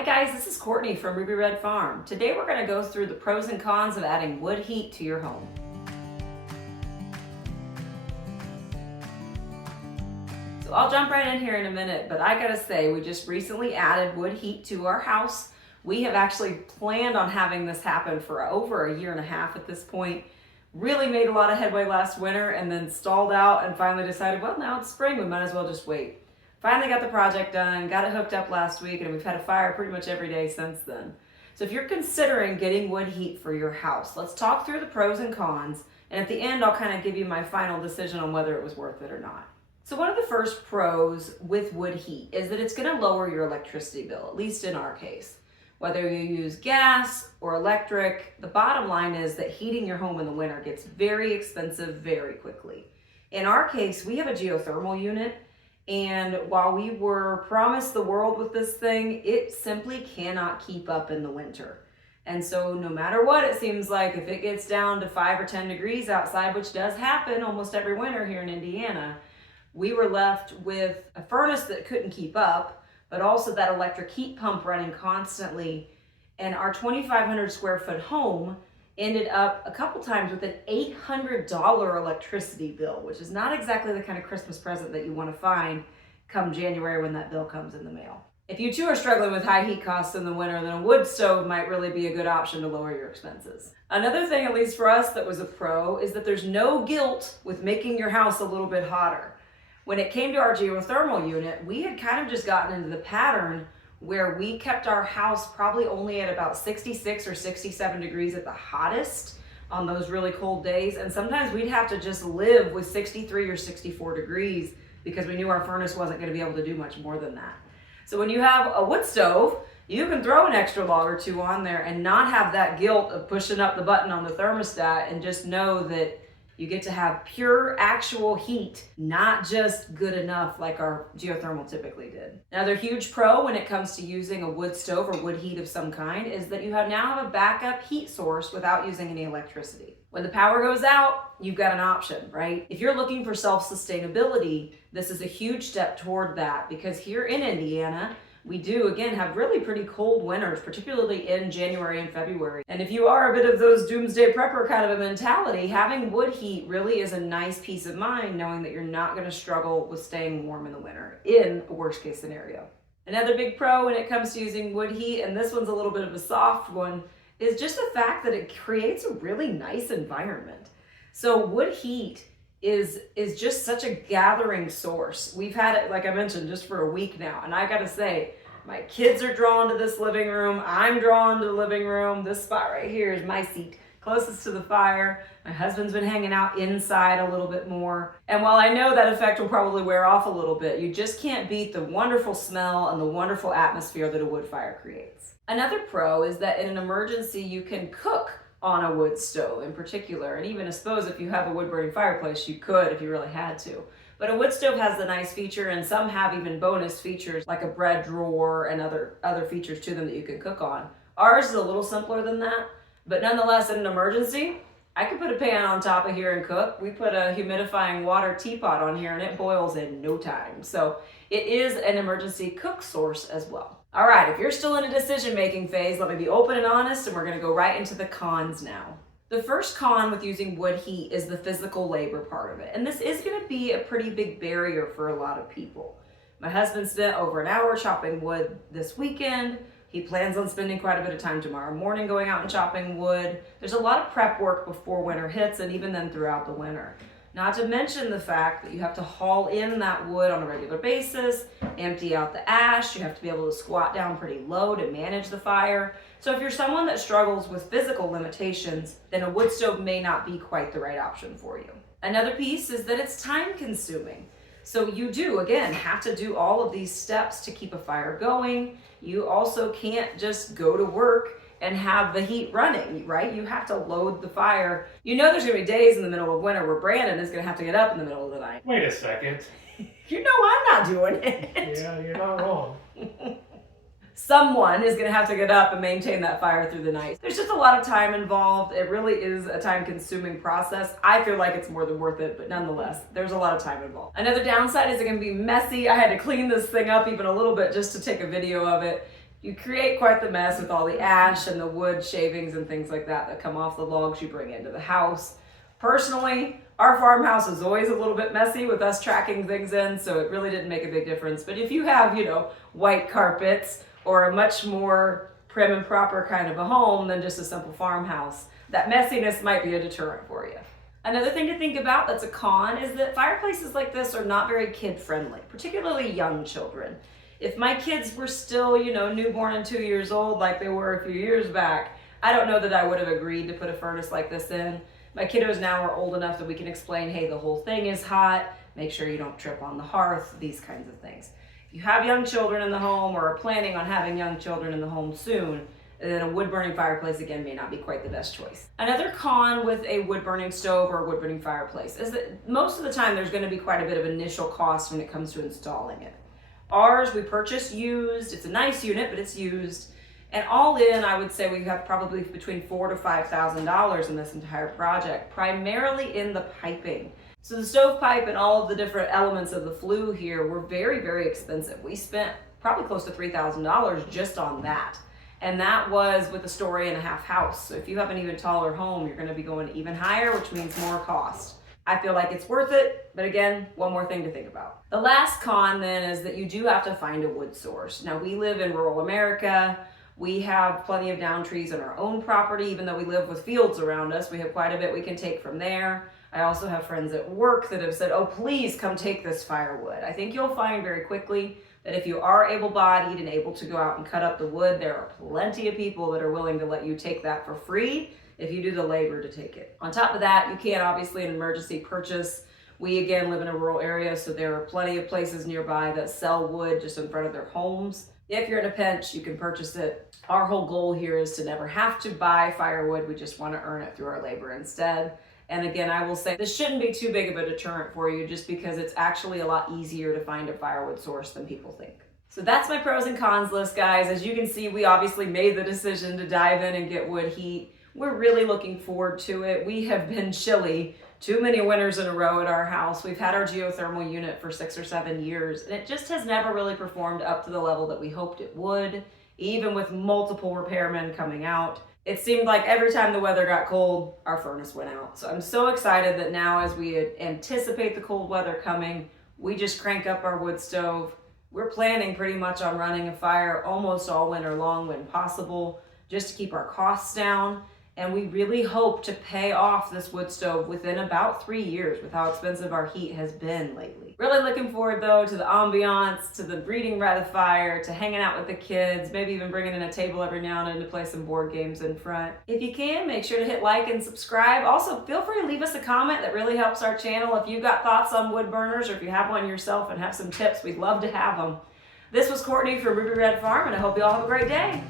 Hi guys, this is Courtney from Ruby Red Farm. Today we're going to go through the pros and cons of adding wood heat to your home. So I'll jump right in here in a minute, but I gotta say, we just recently added wood heat to our house. We have actually planned on having this happen for over a year and a half at this point. Really made a lot of headway last winter and then stalled out and finally decided, well, now it's spring, we might as well just wait. Finally got the project done, got it hooked up last week, and we've had a fire pretty much every day since then. So if you're considering getting wood heat for your house, let's talk through the pros and cons, and at the end I'll kind of give you my final decision on whether it was worth it or not. So one of the first pros with wood heat is that it's going to lower your electricity bill, at least in our case. Whether you use gas or electric, the bottom line is that heating your home in the winter gets very expensive very quickly. In our case, we have a geothermal unit, and while we were promised the world with this thing, it simply cannot keep up in the winter. And so no matter what, it seems like if it gets down to 5 or 10 degrees outside, which does happen almost every winter here in Indiana, we were left with a furnace that couldn't keep up, but also that electric heat pump running constantly. And our 2,500 square foot home ended up a couple times with an $800 electricity bill, which is not exactly the kind of Christmas present that you want to find come January when that bill comes in the mail. If you too are struggling with high heat costs in the winter, then a wood stove might really be a good option to lower your expenses. Another thing, at least for us, that was a pro is that there's no guilt with making your house a little bit hotter. When it came to our geothermal unit, we had kind of just gotten into the pattern where we kept our house probably only at about 66 or 67 degrees at the hottest on those really cold days. And sometimes we'd have to just live with 63 or 64 degrees because we knew our furnace wasn't going to be able to do much more than that. So when you have a wood stove, you can throw an extra log or two on there and not have that guilt of pushing up the button on the thermostat, and just know that you get to have pure actual heat, not just good enough like our geothermal typically did. Another huge pro when it comes to using a wood stove or wood heat of some kind is that you now have a backup heat source without using any electricity. When the power goes out, you've got an option, right? If you're looking for self-sustainability, this is a huge step toward that, because here in Indiana, we do, again, have really pretty cold winters, particularly in January and February. And if you are a bit of those doomsday prepper kind of a mentality, having wood heat really is a nice peace of mind, knowing that you're not going to struggle with staying warm in the winter in a worst case scenario. Another big pro when it comes to using wood heat, and this one's a little bit of a soft one, is just the fact that it creates a really nice environment. So wood heat is just such a gathering source. We've had it, like I mentioned, just for a week now. And I gotta say, my kids are drawn to this living room. I'm drawn to the living room. This spot right here is my seat, closest to the fire. My husband's been hanging out inside a little bit more. And while I know that effect will probably wear off a little bit, you just can't beat the wonderful smell and the wonderful atmosphere that a wood fire creates. Another pro is that in an emergency, you can cook on a wood stove in particular, and even I suppose if you have a wood burning fireplace, you could if you really had to. But a wood stove has the nice feature, and some have even bonus features like a bread drawer and other features to them that you can cook on. Ours is a little simpler than that, but nonetheless, in an emergency, I could put a pan on top of here and cook. We put a humidifying water teapot on here and it boils in no time. So it is an emergency cook source as well. All right, if you're still in a decision-making phase, let me be open and honest, and we're gonna go right into the cons now. The first con with using wood heat is the physical labor part of it. And this is gonna be a pretty big barrier for a lot of people. My husband spent over an hour chopping wood this weekend. He plans on spending quite a bit of time tomorrow morning going out and chopping wood. There's a lot of prep work before winter hits, and even then throughout the winter. Not to mention the fact that you have to haul in that wood on a regular basis, empty out the ash, you have to be able to squat down pretty low to manage the fire. So if you're someone that struggles with physical limitations, then a wood stove may not be quite the right option for you. Another piece is that it's time consuming. So you do, again, have to do all of these steps to keep a fire going. You also can't just go to work and have the heat running, right? You have to load the fire. You know there's gonna be days in the middle of winter where Brandon is gonna have to get up in the middle of the night. Wait a second. You know I'm not doing it. Yeah, you're not wrong. Someone is gonna have to get up and maintain that fire through the night. There's just a lot of time involved. It really is a time-consuming process. I feel like it's more than worth it, but nonetheless, there's a lot of time involved. Another downside is it can be messy. I had to clean this thing up even a little bit just to take a video of it. you create quite the mess with all the ash and the wood shavings and things like that that come off the logs you bring into the house. Personally, our farmhouse is always a little bit messy with us tracking things in, so it really didn't make a big difference. But if you have, white carpets or a much more prim and proper kind of a home than just a simple farmhouse, that messiness might be a deterrent for you. Another thing to think about that's a con is that fireplaces like this are not very kid-friendly, particularly young children. If my kids were still, newborn and 2 years old like they were a few years back, I don't know that I would have agreed to put a furnace like this in. My kiddos now are old enough that we can explain, hey, the whole thing is hot, make sure you don't trip on the hearth, these kinds of things. If you have young children in the home or are planning on having young children in the home soon, then a wood-burning fireplace, again, may not be quite the best choice. Another con with a wood-burning stove or a wood-burning fireplace is that most of the time there's going to be quite a bit of initial cost when it comes to installing it. Ours, we purchased used. It's a nice unit, but it's used. And all in, I would say we have probably between $4,000 to $5,000 in this entire project, primarily in the piping. So the stovepipe and all of the different elements of the flue here were very, very expensive. We spent probably close to $3,000 just on that. And that was with a 1.5-story house. So if you have an even taller home, you're gonna be going even higher, which means more cost. I feel like it's worth it, but again, one more thing to think about. The last con then is that you do have to find a wood source. Now we live in rural America. We have plenty of down trees on our own property, even though we live with fields around us. We have quite a bit we can take from there. I also have friends at work that have said, oh, please come take this firewood. I think you'll find very quickly that if you are able-bodied and able to go out and cut up the wood, there are plenty of people that are willing to let you take that for free if you do the labor to take it. On top of that, you can obviously an emergency purchase. We again live in a rural area, so there are plenty of places nearby that sell wood just in front of their homes. If you're in a pinch, you can purchase it. Our whole goal here is to never have to buy firewood. We just want to earn it through our labor instead. And again, I will say this shouldn't be too big of a deterrent for you just because it's actually a lot easier to find a firewood source than people think. So that's my pros and cons list, guys. As you can see, we obviously made the decision to dive in and get wood heat. We're really looking forward to it. We have been chilly too many winters in a row at our house. We've had our geothermal unit for 6 or 7 years, and it just has never really performed up to the level that we hoped it would, even with multiple repairmen coming out. It seemed like every time the weather got cold, our furnace went out. So I'm so excited that now as we anticipate the cold weather coming, we just crank up our wood stove. We're planning pretty much on running a fire almost all winter long when possible, just to keep our costs down. And we really hope to pay off this wood stove within about 3 years with how expensive our heat has been lately. Really looking forward though to the ambiance, to the reading by the fire, to hanging out with the kids, maybe even bringing in a table every now and then to play some board games in front. If you can, make sure to hit like and subscribe. Also, feel free to leave us a comment. That really helps our channel. If you've got thoughts on wood burners or if you have one yourself and have some tips, we'd love to have them. This was Courtney from Ruby Red Farm, and I hope you all have a great day.